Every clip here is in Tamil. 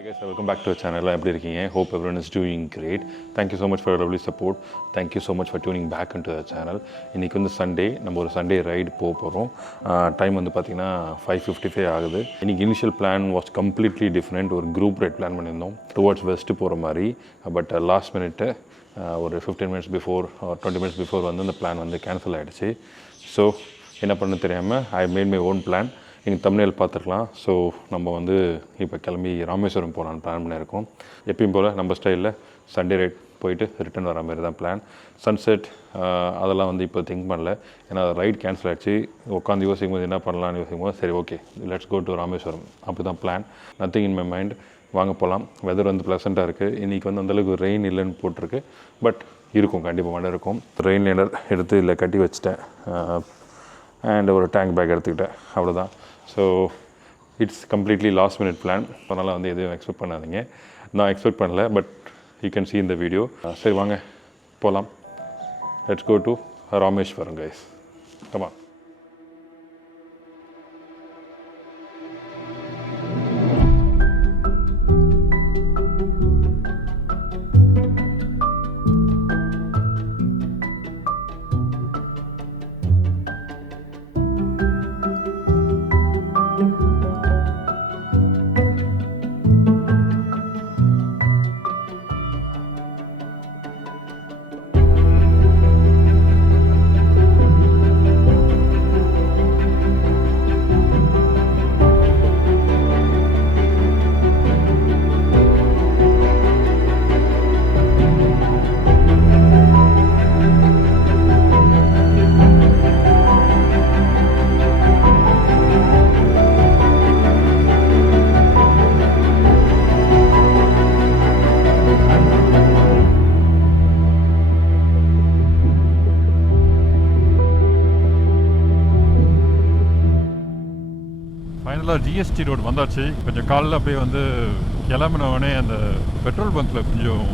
Hi guys, welcome back to our channel. எப்படி இருக்கீங்க? Hope everyone is doing great. Thank you so much for your lovely support. Thank you so much for tuning back into the channel. இன்னைக்கு வந்து சண்டே, நம்ம ஒரு சண்டே ரைடு போக போகிறோம். டைம் வந்து பார்த்திங்கன்னா 5:55 ஆகுது. இன்னைக்கு initial plan was completely different. ஒரு குரூப் ரைட் பிளான் பண்ணியிருந்தோம் டுவர்ட்ஸ் வெஸ்ட்டு போகிற மாதிரி. பட் லாஸ்ட் மினிட்டு ஒரு 15 minutes பிஃபோர் 20 minutes பிஃபோர் வந்து அந்த பிளான் வந்து கேன்சல் ஆகிடுச்சு. ஸோ என்ன பண்ண தெரியாமல் I made my own plan. நீங்கள் தமிழ்நெல் பார்த்துருக்கலாம். ஸோ நம்ம வந்து இப்போ கிளம்பி ராமேஸ்வரம் போகலான்னு பிளான் பண்ணியிருக்கோம். எப்பயும் போல் நம்ம ஸ்டைலில் சண்டே ரைட் போயிட்டு ரிட்டன் வர மாதிரி தான் பிளான். சன்செட் அதெல்லாம் வந்து இப்போ திங்க் பண்ணல, ஏன்னா ரைட் கேன்சல் ஆகிடுச்சு. உட்காந்து யோசிக்கும் போது என்ன பண்ணலான்னு யோசிக்கும் போது சரி okay let's go to Rameswaram, அப்படி தான் plan. Nothing in my mind. வாங்க போகலாம். வெதர் வந்து ப்ளசண்ட்டாக இருக்குது. இன்றைக்கி வந்து அந்தளவுக்கு ரெயின் இல்லைன்னு போட்டிருக்கு, பட் இருக்கும், கண்டிப்பாக மழை இருக்கும். ரெயின் லைனர் எடுத்து இல்லை கட்டி வச்சுட்டேன் அண்ட் ஒரு டேங்க் பேக் எடுத்துக்கிட்டேன், அவ்வளோதான். So it's completely last minute plan. அதனால் வந்து எதுவும் எக்ஸ்பெக்ட் பண்ணாதீங்க. நான் எக்ஸ்பெக்ட் பண்ணல, but you can see in the video. சரி வாங்க போகலாம். Let's go to Rameswaram guys. Come on. ஃபைனலாக ஜிஎஸ்டி ரோடு வந்தாச்சு. கொஞ்சம் காலையில் அப்படியே வந்து கிளம்பினவொடனே அந்த பெட்ரோல் பங்க்கில் கொஞ்சம்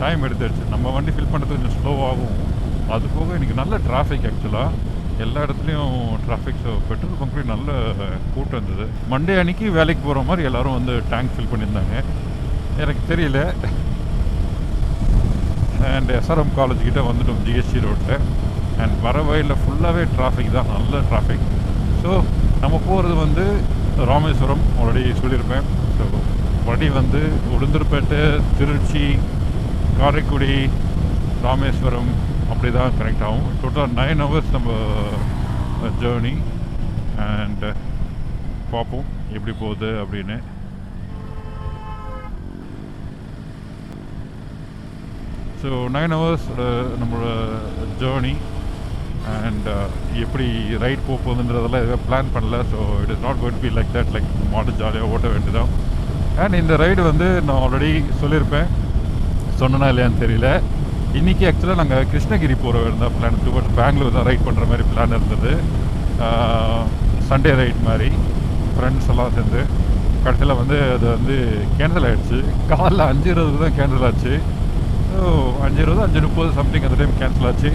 டைம் எடுத்துருச்சு. நம்ம வண்டி ஃபில் பண்ணுறது கொஞ்சம் ஸ்லோவாகும். அது போக இன்றைக்கி நல்ல டிராஃபிக், ஆக்சுவலாக எல்லா இடத்துலையும் டிராஃபிக். ஸோ பெட்ரோல் பங்க்லேயும் நல்ல கூட்டம் இருந்தது. மண்டே அன்றைக்கி வேலைக்கு போகிற மாதிரி எல்லோரும் வந்து டேங்க் ஃபில் பண்ணியிருந்தாங்க. எனக்கு தெரியல. அண்ட் எஸ்ஆர்எம் காலேஜ் கிட்டே வந்துட்டோம் ஜிஎஸ்டி ரோட்டில். அண்ட் வர வழியில் ஃபுல்லாகவே டிராஃபிக் தான், நல்ல டிராஃபிக். ஸோ நம்ம போகிறது வந்து ராமேஸ்வரம், ஆல்ரெடி சொல்லியிருப்பேன். ஸோ வழி வந்து உளுந்தூர்பேட்டை, திருச்சி, காரைக்குடி, ராமேஸ்வரம் அப்படி தான் கனெக்ட் ஆகும். டோட்டலாக 9 hours நம்ம ஜேர்னி. அண்ட் பார்ப்போம் எப்படி போகுது அப்படின்னு. ஸோ 9 hours நம்மளோட ஜேர்னி. அண்ட் எப்படி ரைட் போகுதுன்றதெல்லாம் எதுவும் பிளான் பண்ணல. So it is not going to be like that, like மாட்டு ஜாலியாக ஓட்ட வேண்டியதான். அண்ட் இந்த ரைடு வந்து நான் ஆல்ரெடி சொல்லியிருப்பேன், சொன்னனா இல்லையான்னு தெரியல. இன்றைக்கி ஆக்சுவலாக நாங்கள் கிருஷ்ணகிரி போகிற இருந்தால் பிளான், டுவர்ட்ஸ் பெங்களூர் தான் ரைட் பண்ணுற மாதிரி பிளான் இருந்தது. சண்டே ரைட் மாதிரி ஃப்ரெண்ட்ஸ் எல்லாம் சேர்ந்து. கடைசியில் வந்து அது வந்து கேன்சல் ஆகிடுச்சு. காலைல 5:20 தான் கேன்சல் ஆச்சு. ஸோ 5:20 5:30 சம்திங் அந்த டைம் கேன்சல் ஆச்சு.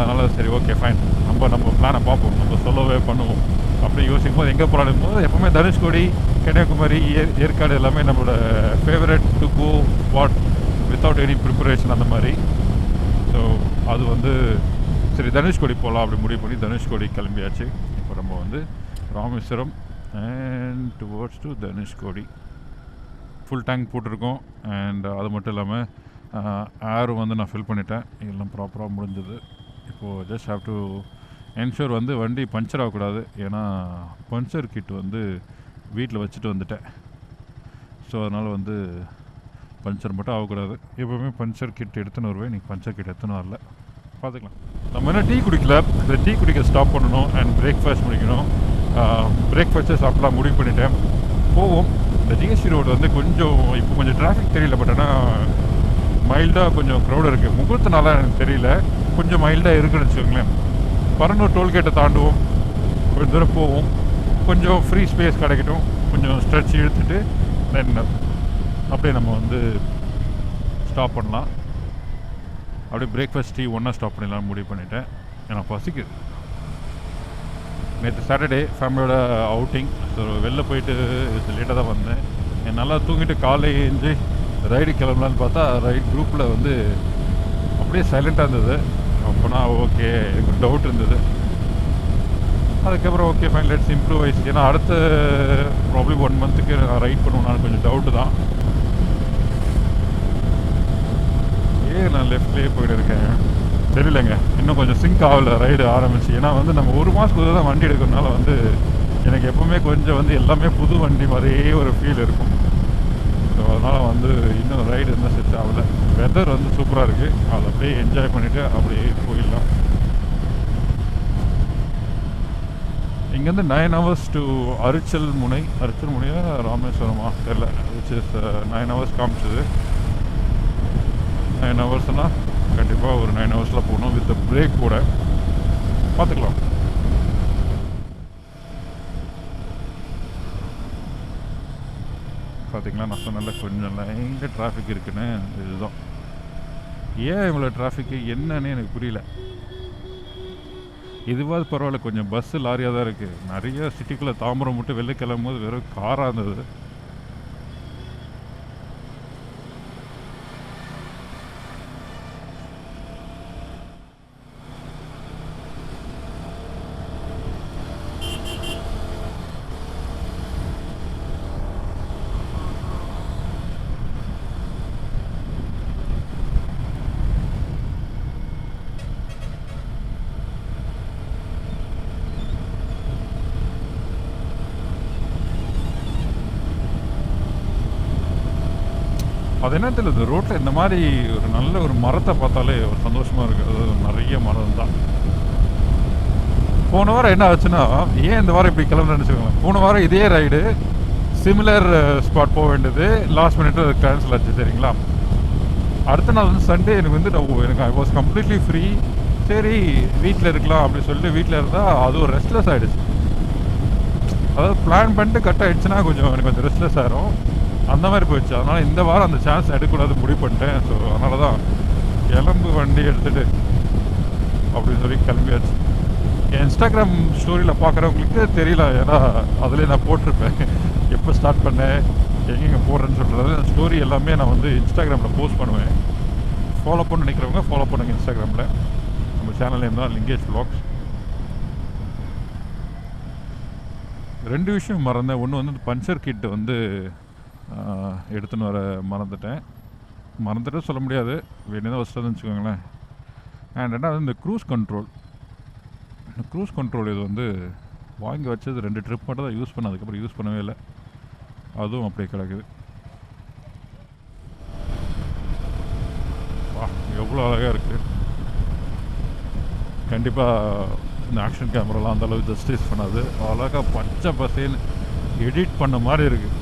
அதனால் சரி ஓகே ஃபைன், நம்ம பிளானை பார்ப்போம், நம்ம சொல்லவே பண்ணுவோம் அப்படி யோசிக்கும் போது எங்கே போகலான்னு போது எப்போவுமே தனுஷ்கோடி, கன்னியாகுமரி, ஏற்காடு எல்லாமே நம்மளோட favourite to go spot without any preparation அந்த மாதிரி. ஸோ அது வந்து சரி தனுஷ்கோடி போகலாம் அப்படி முடிவு பண்ணி தனுஷ்கோடி கிளம்பியாச்சு. இப்போ நம்ம வந்து Rameswaram and towards to Dhanushkodi. Full tank போட்டிருக்கோம். அண்ட் அது மட்டும் இல்லாமல் ஏரும் வந்து நான் ஃபில் பண்ணிட்டேன். எல்லாம் ப்ராப்பராக முடிஞ்சது. இப்போது ஜஸ்ட் ஹாவ் டு என்ஷூர் வந்து வண்டி பஞ்சர் ஆகக்கூடாது. ஏன்னா பஞ்சர் கிட் வந்து வீட்டில் வச்சுட்டு வந்துட்டேன். ஸோ அதனால் வந்து பஞ்சர் மட்டும் ஆகக்கூடாது. எப்போவுமே பஞ்சர் கிட் எடுத்துன்னு வருவேன். இன்றைக்கி பஞ்சர் கிட் எடுத்துன்னு வரல, பார்த்துக்கலாம். நம்ம என்ன டீ குடிக்கல, இந்த டீ குடிக்க ஸ்டாப் பண்ணணும் அண்ட் பிரேக்ஃபாஸ்ட் முடிக்கணும். பிரேக்ஃபாஸ்ட்டே சாப்பிடலாம் முடிவு பண்ணிட்டேன். போவோம். இந்த ஜிஎஸ்டி ரோடு வந்து கொஞ்சம் இப்போ கொஞ்சம் டிராஃபிக் தெரியல, பட் ஆனால் மைல்டாக கொஞ்சம் க்ரௌட் இருக்குது. முகூர்த்தனால எனக்கு தெரியல, கொஞ்சம் மைல்டாக இருக்குன்னு வச்சுக்கோங்களேன். பரனூர் டோல்கேட்டை தாண்டுவோம், கொஞ்சம் தூரம் போவோம், கொஞ்சம் ஃப்ரீ ஸ்பேஸ் கிடைக்கட்டும், கொஞ்சம் ஸ்ட்ரெச் இழுத்துட்டு தென் அப்படியே நம்ம வந்து ஸ்டாப் பண்ணலாம். அப்படியே பிரேக்ஃபாஸ்ட் டீ ஒன்றா ஸ்டாப் பண்ணிடலாம் முடிவு பண்ணிட்டேன். ஏன்னா பசிக்குது. நேற்று சாட்டர்டே ஃபேமிலியோட அவுட்டிங். ஸோ வெளில போயிட்டு லேட்டாக தான் வந்தேன். நல்லா தூங்கிட்டு காலையில் எழுந்து ரைடு கிளம்பலான்னு பார்த்தா ரைட் குரூப்பில் வந்து அப்படியே சைலண்ட்டாக இருந்தது. அப்போனா ஓகே, எனக்கு டவுட் இருந்தது. அதுக்கப்புறம் ஓகே ஃபைன், லெட்ஸ் இம்ப்ரூவைஸ். ஏன்னா அடுத்த ப்ராப்ளி 1 மந்த்துக்கு நான் ரைட் பண்ணுவேன், நான் கொஞ்சம் டவுட்டு தான். நான் லெஃப்ட்லேயே போய்ட்டு இருக்கேன், தெரியலங்க. இன்னும் கொஞ்சம் சிங்க் ஆகலை ரைடு ஆரம்பிச்சு. ஏன்னா வந்து நம்ம 1 மாதத்துக்கு தான் வண்டி எடுக்கிறதுனால வந்து எனக்கு எப்போவுமே கொஞ்சம் வந்து எல்லாமே புது வண்டி மாதிரியே ஒரு ஃபீல் இருக்கும். ஸோ அதனால் வந்து இன்னும் ரைடு இருந்தால் செட் ஆகலை. வெதர் வந்து சூப்பராக இருக்குது, அதை அப்படியே என்ஜாய் பண்ணிவிட்டு அப்படியே போயிடலாம். இங்கேருந்து 9 hours டு அரிச்சல் முனையா ராமேஸ்வரமா தெரில, விச் இஸ் 9 hours காமிச்சது. 9 ஹவர்ஸ்னால் கண்டிப்பாக ஒரு 9 ஹவர்ஸில் போகணும், வித் பிரேக் கூட. பார்த்துக்கலாம். பார்த்தீங்களா, நான் சொன்னல கொஞ்சம் லைட்டாக டிராஃபிக் இருக்குன்னு. இதுதான் ஏன் இவ்வளோ டிராஃபிக்கு என்னன்னு எனக்கு புரியல. இதுவாது பரவாயில்ல, கொஞ்சம் பஸ்ஸு லாரியாக தான் இருக்குது. நிறைய சிட்டிக்குள்ளே தாம்பரம் மட்டும் வெளில கிளம்பும் போது வெறும் காராக இருந்தது. அது என்ன தெரியல, ரோட்டில் இந்த மாதிரி ஒரு நல்ல ஒரு மரத்தை பார்த்தாலே ஒரு சந்தோஷமாக இருக்குது. அது நிறைய மரம் தான். போன வாரம் என்ன ஆச்சுன்னா, ஏன் இந்த வாரம் இப்படி கிளம்புறேன்னு வச்சுக்கோங்களேன். போன வாரம் இதே ரைடு சிமிலர் ஸ்பாட் போக வேண்டியது, லாஸ்ட் மினிட் அது கேன்சல் ஆச்சு. சரிங்களா, அடுத்த நாள் வந்து சண்டே எனக்கு வந்து எனக்கு ஐ வாஸ் கம்ப்ளீட்லி ஃப்ரீ. சரி வீட்டில் இருக்கலாம் அப்படின்னு சொல்லிட்டு வீட்டில் இருந்தால் அது ஒரு ரெஸ்ட்லெஸ் ஆகிடுச்சு. அதாவது பிளான் பண்ணிட்டு கட் ஆகிடுச்சுன்னா எனக்கு கொஞ்சம் ரெஸ்ட்லெஸ் ஆகிரும். அந்த மாதிரி போயிடுச்சு. அதனால் இந்த வாரம் அந்த சான்ஸ் எடுக்கக்கூடாது முடிவு பண்ணிட்டேன். ஸோ அதனால தான் கிளம்பு வண்டி எடுத்துகிட்டு அப்படின்னு சொல்லி கிளம்பியாச்சு. என் இன்ஸ்டாகிராம் ஸ்டோரியில் பார்க்குறவங்களுக்கு தெரியல, ஏன்னா அதிலே நான் போட்டிருப்பேன் எப்போ ஸ்டார்ட் பண்ணேன், எங்கெங்கே போடுறேன்னு சொல்கிறது. ஸ்டோரி எல்லாமே நான் வந்து இன்ஸ்டாகிராமில் போஸ்ட் பண்ணுவேன். ஃபாலோ பண்ண நினைக்கிறவங்க ஃபாலோ பண்ணுங்கள் இன்ஸ்டாகிராமில். நம்ம சேனல் நேம் தான் லிங்கேஷ் vlogs. 2 விஷயம் மறந்தேன். ஒன்று வந்து பஞ்சர் கிட் வந்து எடுத்துன்னு வர மறந்துட்டு சொல்ல முடியாது, வேணும் தான் வச்சுட்டு வச்சுக்கோங்களேன். அண்ட் ரெண்டாவது இந்த க்ரூஸ் கண்ட்ரோல் இது வந்து வாங்கி வச்சது 2 ட்ரிப் மட்டும் தான் யூஸ் பண்ண, அதுக்கப்புறம் யூஸ் பண்ணவே இல்லை. அதுவும் அப்படியே கிடக்குது. வா, எவ்வளோ அழகாக இருக்குது. கண்டிப்பாக இந்த ஆக்ஷன் கேமராலாம் அந்தளவு ஜஸ்டிஸ் பண்ணாது. அழகாக பச்சை பசேன்னு எடிட் பண்ண மாதிரி இருக்குது.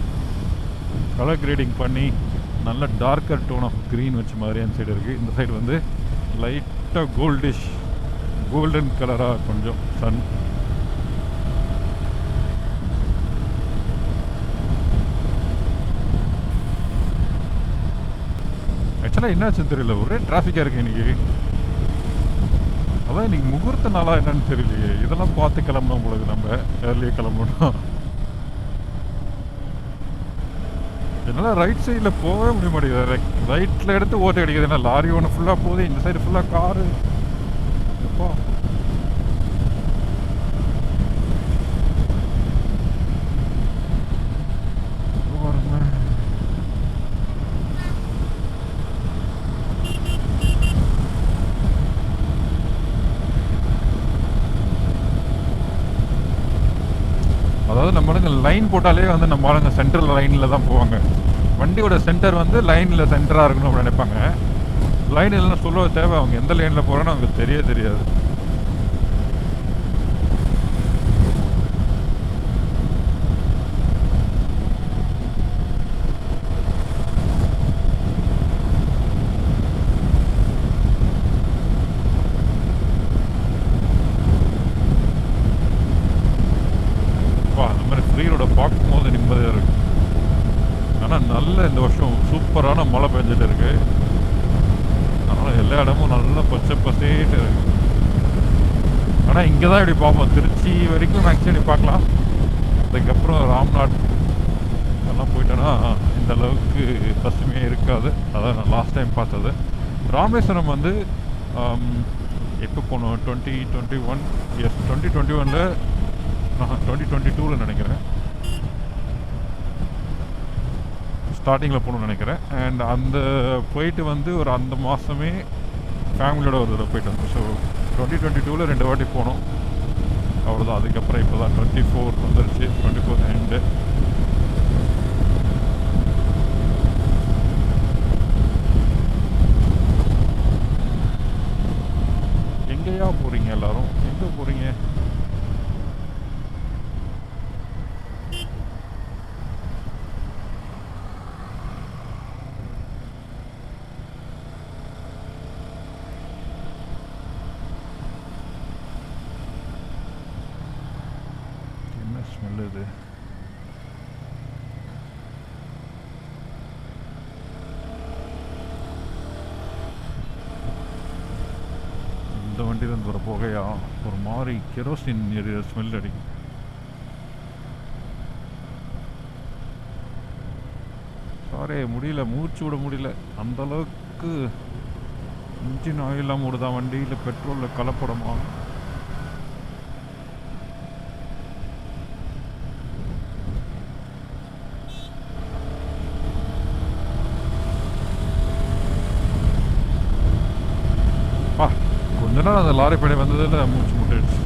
கலர் கிரேடிங் பண்ணி நல்ல டார்க்கர் டோன் ஆஃப் க்ரீன் வச்ச மாதிரி அந்த சைடு இருக்குது. இந்த சைடு வந்து லைட்டாக கோல்டன் கலராக கொஞ்சம் சன். ஆக்சுவலாக என்னாச்சுன்னு தெரியல, ஒரே டிராஃபிக்காக இருக்குது இன்றைக்கி. அதான் இன்றைக்கி முகூர்த்த நாளாக என்னன்னு தெரியலையே. இதெல்லாம் பார்த்து கிளம்பணும் பொழுது, நம்ம ஏர்லியாக கிளம்பணும். என்னால் ரைட் சைடில் போகவே முடிய மாட்டேங்குது. ரைட்டில் எடுத்து ஓட்ட அடிக்குது. ஏன்னா லாரி ஒன்று ஃபுல்லாக போகுது, இந்த சைடு ஃபுல்லாக காரு. எப்போ அதாவது நம்ம லைன் போட்டாலே வந்து நம்ம ஆளுங்க சென்ட்ரல் லைனில் தான் போவாங்க. வண்டியோட சென்டர் வந்து லைனில் சென்டராக இருக்கணும் அப்படின்னு நினைப்பாங்க. லைன் இல்லைன்னா சொல்ல தேவை, அவங்க எந்த லைனில் போகிறான்னு அவங்களுக்கு தெரியாது. அந்த மாதிரி ஃப்ரீரோட பார்க்கும்போது நிம்மதியாக இருக்குது. ஆனால் நல்ல இந்த வருஷம் சூப்பரான மழை பெஞ்சிட்டு இருக்கு. அதனால் எல்லா இடமும் நல்லா பச்சை பசேட்டு இருக்கு. ஆனால் இங்கே தான் இப்படி பார்ப்போம், திருச்சி வரைக்கும் மேக்ஸிமம் இப்படி பார்க்கலாம். அதுக்கப்புறம் ராம்நாத் அங்கெல்லாம் போயிட்டோன்னா இந்த அளவுக்கு பசுமையாக இருக்காது. அதான் நான் லாஸ்ட் டைம் பார்த்தது. ராமேஸ்வரம் வந்து எப்போ போனோம்? 2021, எஸ் 2021ல் 2022ல் நினைக்கிறேன் ஸ்டார்டிங்கில் போகணும்னு நினைக்கிறேன். அண்ட் அந்த போயிட்டு வந்து ஒரு அந்த மாதமே ஃபேமிலியோட ஒரு தடவை போயிட்டு வந்தோம். ஸோ 2022ல் 2 வாட்டி போனோம், அவ்வளோதான். அதுக்கப்புறம் இப்போ தான் 24 வந்துருச்சு, 24 எண்டு. எங்கேயா போகிறீங்க எல்லாரும்? எங்கே போகிறீங்க? என்ன ஸ்மெல் இது? இந்த வண்டியிலேருந்து வர புகையா ஒரு மாதிரி கெரோசின் எரியிற ஸ்மெல் அடிக்கும். சாரே முடியல, மூச்சு விட முடியல. அந்தளவுக்கு இன்ஜின் ஆயிலாம் ஓடுதா வண்டியில், பெட்ரோலில் கலப்படமா? கொஞ்ச நாள் அந்த லாரி படை வந்ததில் மூச்சு முட்டிடுச்சு.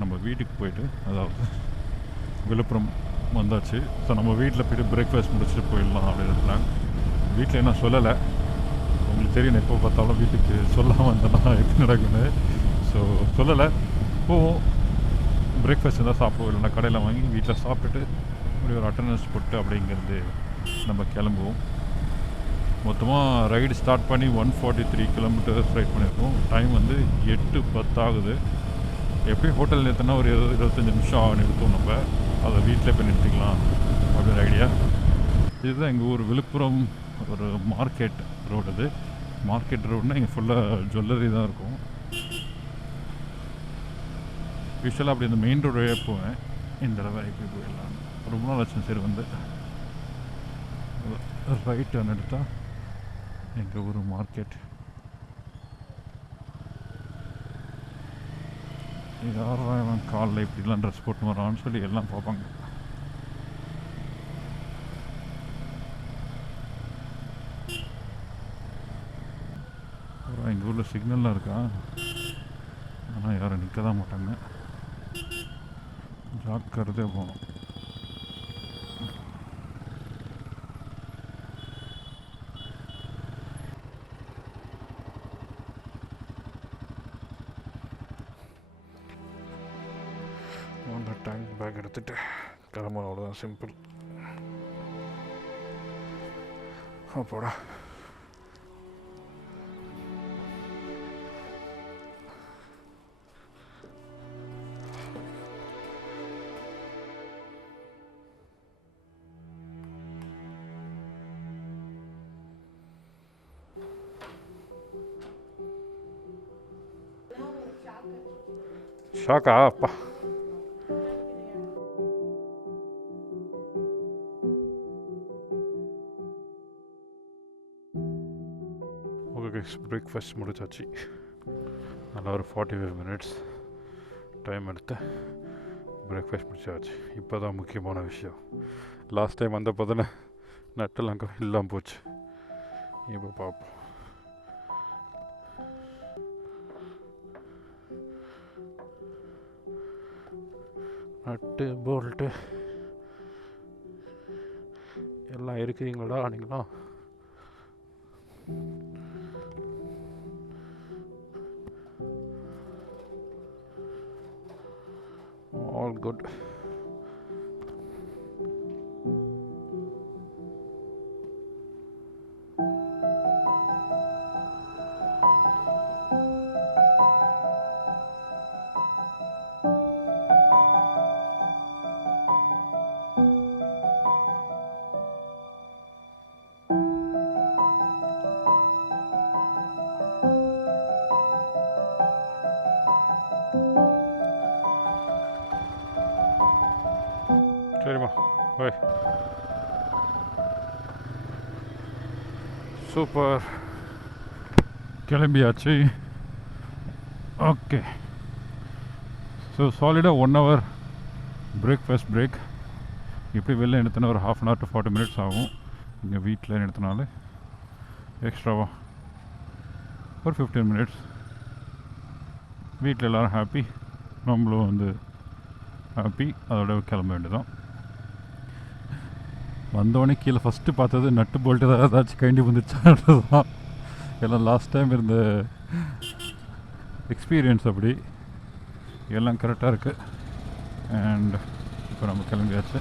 நம்ம வீட்டுக்கு போயிட்டு, அதாவது விழுப்புரம் வந்தாச்சு. ஸோ நம்ம வீட்டில் போய்ட்டு பிரேக்ஃபாஸ்ட் முடிச்சுட்டு போயிடலாம் அப்படின்னு பிளான். வீட்டில் என்ன சொல்லலை, உங்களுக்கு தெரியும் எப்போ பார்த்தாலும் வீட்டுக்கு சொல்லாமல் இருந்தேன்னா எப்படி நடக்குன்னு. ஸோ சொல்லலை, போவோம் பிரேக்ஃபாஸ்ட் இருந்தால் சாப்பிடுவோம், இல்லைன்னா கடையில் வாங்கி வீட்டில் சாப்பிட்டுட்டு ஒரு அட்டண்டன்ஸ் போட்டு அப்படிங்கிறது நம்ம கிளம்புவோம். மொத்தமாக ரைடு ஸ்டார்ட் பண்ணி 143 கிலோமீட்டர்ஸ் ரைட் பண்ணியிருக்கோம். டைம் வந்து 8:10 ஆகுது. எப்படியும் ஹோட்டல் நிறுத்தினா ஒரு 25 நிமிஷம் நிறுத்துவோம். நம்ம அதை வீட்டில் போய் நிறுத்திக்கலாம் அப்படின்ற ஐடியா. இதுதான் எங்கள் ஊர் விழுப்புரம் ஒரு மார்க்கெட் ரோடு. இது மார்க்கெட் ரோடுனா இங்கே ஃபுல்லாக ஜுவல்லரி தான் இருக்கும். யூஸ்வலாக அப்படி இந்த மெயின் ரோடு வழியாக போவேன். இந்த தடவை இப்படி போயிடலாம். ரொம்ப நாள் ஆச்சு சரி வந்து ரைட் டர்ன் எடுத்தால் எங்கள் ஊர் மார்க்கெட். யாரும் காலில் இப்படிலாம் ட்ரெஸ் போட்டு வரான்னு சொல்லி எல்லாம் பார்ப்பாங்க. அப்புறம் எங்கள் ஊரில் சிக்னல்லாம் இருக்கா, ஆனால் யாரும் நிற்க தான் மாட்டாங்க. ஜாக்கிரதே போகணும். டேங்க் பேக் எடுத்துகிட்டு கிளம்பும், அவ்வளோதான், சிம்பிள். அப்போடா ஷாக்கா அப்பா. ஓகே, பிரேக்ஃபாஸ்ட் முடிச்சாச்சு. நல்லா ஒரு 45 மினிட்ஸ் டைம் எடுத்து பிரேக்ஃபாஸ்ட் முடிச்சாச்சு. இப்போ தான் முக்கியமான விஷயம். லாஸ்ட் டைம் வந்தப்போ தானே நட்டெல்லாம் இல்லாமல் போச்சு. இப்போ பார்ப்போம். நட்டு போல்ட்டு எல்லாம் இருக்குதுங்களா நீங்களா? all good. சரிம்மா, பாய். சூப்பர், கிளம்பியாச்சு. ஓகே, ஸோ சாலிடாக 1 hour பிரேக்ஃபாஸ்ட் பிரேக். இப்படி வெளில எடுத்தோன்னா ஒரு 1/2 hour to 40 minutes ஆகும். இங்கே வீட்டில் எடுத்தனால எக்ஸ்ட்ராவா ஒரு 15 minutes. வீட்டில் எல்லோரும் ஹாப்பி, நம்மளும் வந்து ஹாப்பி. அதோட கிளம்ப வேண்டியதான். வந்தோடனே கீழே ஃபஸ்ட்டு பார்த்தது நட்டு போல்ட்டு ஏதாச்சும் கைண்டி வந்துச்சான்றது தான். எல்லாம் லாஸ்ட் டைம் இருந்த எக்ஸ்பீரியன்ஸ் அப்படி. எல்லாம் கரெக்டாக இருக்குது. அண்ட் இப்போ நம்ம கிளம்பியாச்சு.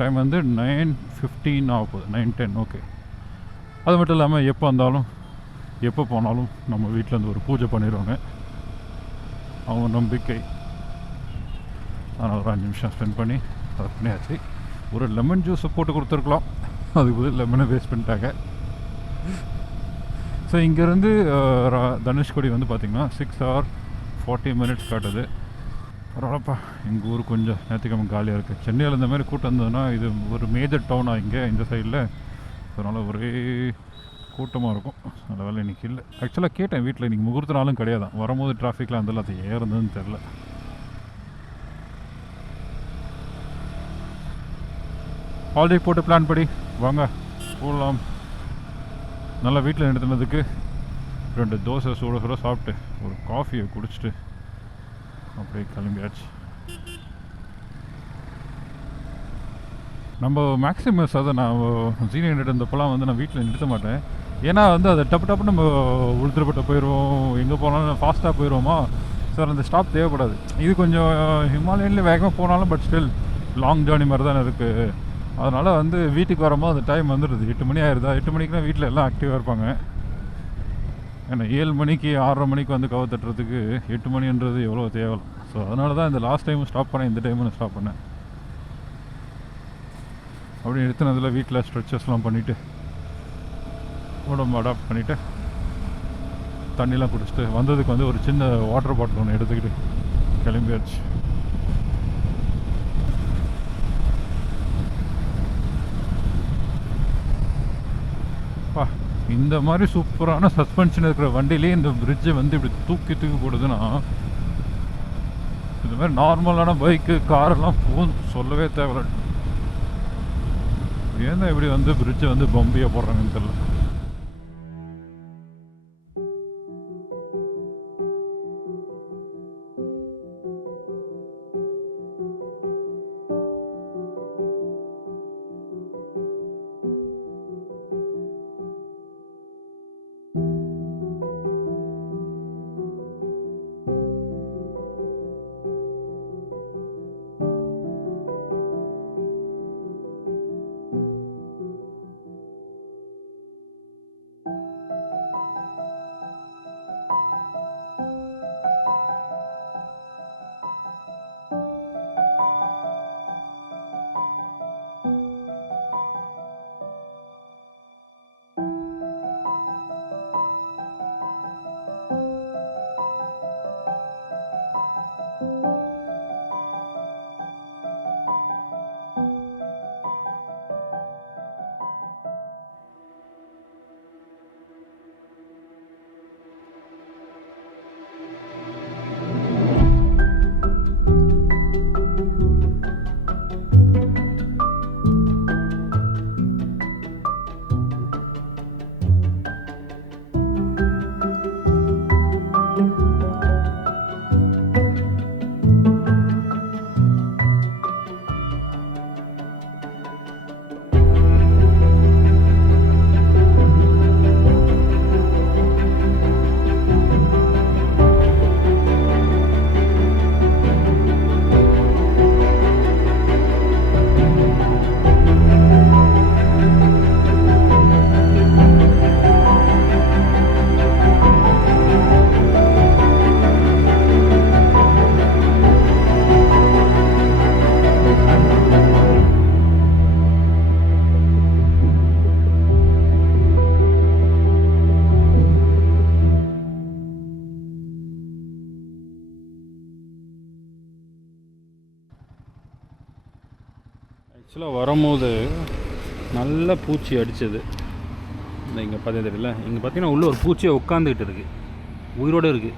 டைம் வந்து 9:15 ஆக போகுது, 9:10. ஓகே, அது மட்டும் இல்லாமல் எப்போ வந்தாலும் எப்போ போனாலும் நம்ம வீட்டில் வந்து ஒரு பூஜை பண்ணிடுவாங்க. அவங்க நம்பிக்கை. ஆனால் ஒரு 5 நிமிஷம் ஸ்பெண்ட் பண்ணி அதை பண்ணியாச்சு. ஒரு லெமன் ஜூஸை போட்டு கொடுத்துருக்கலாம், அதுக்கு லெமனை வேஸ்ட் பண்ணிட்டாங்க. ஸோ இங்கேருந்து தனுஷ்கோடி வந்து பார்த்திங்கன்னா 6 hour 40 minutes காட்டுது. பரவாயில்லப்பா, எங்கள் ஊர் கொஞ்சம் நேற்றுக்கிழமை காலியாக இருக்குது. சென்னையில் இந்த மாதிரி கூட்டம் இருந்ததுன்னா இது ஒரு மேஜர் டவுனாக இங்கே இந்த சைடில். அதனால் ஒரே கூட்டமாக இருக்கும். அந்த வேலை இன்றைக்கி இல்லை. ஆக்சுவலாக கேட்டேன் வீட்டில், இன்றைக்கி முகூர்த்த நாளும் கிடையாது. வரும்போது டிராஃபிக்கில் அந்த அது ஏறுந்ததுன்னு தெரில. ஆல்ரெடி போட்டு பிளான் படி வாங்க போடலாம். நல்லா வீட்டில் எடுத்துனதுக்கு 2 தோசை சுட சுட சாப்பிட்டு ஒரு காஃபியை குடிச்சிட்டு அப்படியே கிளம்பியாச்சு. நம்ம மேக்ஸிமஸ் அதை நான் சீனியர் இருந்தப்போலாம் வந்து நான் வீட்டில் நிறுத்த மாட்டேன். ஏன்னா வந்து அதை டப்பு நம்ம உளுத்துறப்பட்ட போயிடுவோம், எங்கே போனாலும் ஃபாஸ்ட்டாக போயிடுவோமா. சார் அந்த ஸ்டாப் தேவைப்படாது. இது கொஞ்சம் ஹிமாலயன்லேயே வேகமாக போனாலும் பட் ஸ்டில் லாங் ஜேர்னி மாதிரி தானே இருக்குது. அதனால் வந்து வீட்டுக்கு வரும்போது அந்த டைம் வந்துடுது. 8 மணி ஆயிடுதா. 8 மணிக்குலாம் வீட்டில் எல்லாம் ஆக்டிவாக இருப்பாங்க. ஏன்னா 7 மணிக்கு 6:30 மணிக்கு வந்து கவு தட்டுறதுக்கு 8 மணின்றது எவ்வளோ தேவை. ஸோ அதனால தான் இந்த லாஸ்ட் டைமும் ஸ்டாப் பண்ணேன், இந்த டைமும் ஸ்டாப் பண்ணேன். அப்படி நிறுத்தினதில் வீட்டில் ஸ்ட்ரெச்சஸ்லாம் பண்ணிவிட்டு உடம்பு அடாப்ட் பண்ணிவிட்டு தண்ணிலாம் குடிச்சிட்டு வந்ததுக்கு வந்து ஒரு சின்ன வாட்டர் பாட்டில் ஒன்று எடுத்துக்கிட்டு கிளம்பியாச்சு. இந்த மாதிரி சூப்பரான சஸ்பென்ஷன் இருக்கிற வண்டியிலே இந்த பிரிட்ஜை வந்து இப்படி தூக்கி போடுதுன்னா, இந்த மாதிரி நார்மலான பைக்கு காரெல்லாம் சொல்லவே தேவை. ஏன்னா இப்படி வந்து பிரிட்ஜை வந்து பம்பியாக போடுறாங்கன்னு தெரியல. ஆக்சுவலாக வரும்போது நல்ல பூச்சி அடித்தது. இந்த இங்கே பார்த்தா தெரியல, இங்கே பார்த்தீங்கன்னா உள்ளே ஒரு பூச்சியை உட்காந்துக்கிட்டு இருக்குது, உயிரோடு இருக்குது.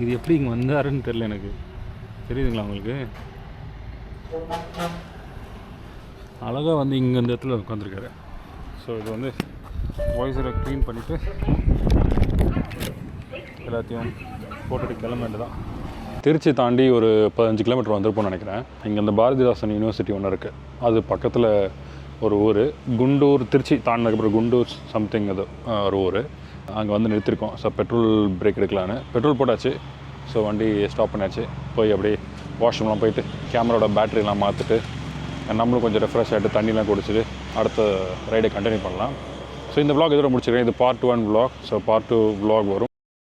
இது எப்படி இங்கே வந்தாருன்னு தெரியல எனக்கு. தெரியுதுங்களா உங்களுக்கு? அழகாக வந்து இங்கே இந்த இடத்துல உட்காந்துருக்காரு. ஸோ இது வந்து வாய்ஸரை க்ளீன் பண்ணிவிட்டு எல்லாத்தையும் போட்டுட்டு கிளம்ப வேண்டியதான். திருச்சி தாண்டி ஒரு 15 கிலோமீட்டர் வந்திருப்போம்னு நினைக்கிறேன். இங்கே இந்த பாரதிதாசன் யூனிவர்சிட்டி ஒன்று இருக்குது, அது பக்கத்தில் ஒரு ஊர் குண்டூர். திருச்சி தாண்டினதுக்கப்புறம் குண்டூர் சம்திங் அது ஒரு ஊர். அங்கே வந்து நிறுத்திருக்கோம். ஸோ பெட்ரோல் பிரேக் எடுக்கலான்னு பெட்ரோல் போட்டாச்சு. ஸோ வண்டி ஸ்டாப் பண்ணியாச்சு. போய் அப்படியே வாஷ்ரூம்லாம் போயிட்டு கேமராவோட பேட்டரிலாம் மாற்றிட்டு நம்மளும் கொஞ்சம் ரெஃப்ரெஷ் ஆகிட்டு தண்ணிலாம் குடிச்சிட்டு அடுத்த ரைடை கண்டினியூ பண்ணலாம். ஸோ இந்த vlog இதோட முடிச்சிருக்கேன். இது part 1 vlog. So part 2 vlog வரும்.